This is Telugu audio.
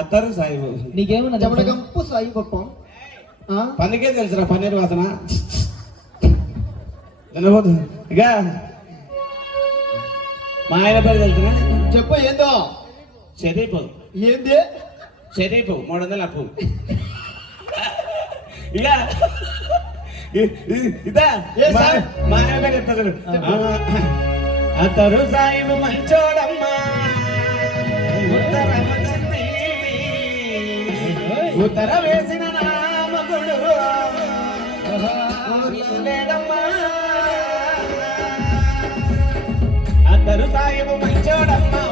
అత్తరు సాయిబు. నీకేమన్నా జమడగంపు సాయిబప్ప పనికే తెలుసురా పన్నీర్ వాసన తినబోదు. ఇక మా ఆయన పేరు తెలుసునా? చెప్పు ఏందో. షరీఫ్. ఏంది షరీఫ్ 300 అప్పు. ఇక ఇదా మా ఆయన పేరు చెప్తాడు. అతరు సాయిబు మంచోడమ్మా ఉత్తర వేసిన నామగుడు లేడమ్మా. అతరు సాయిబు మంచోడమ్మా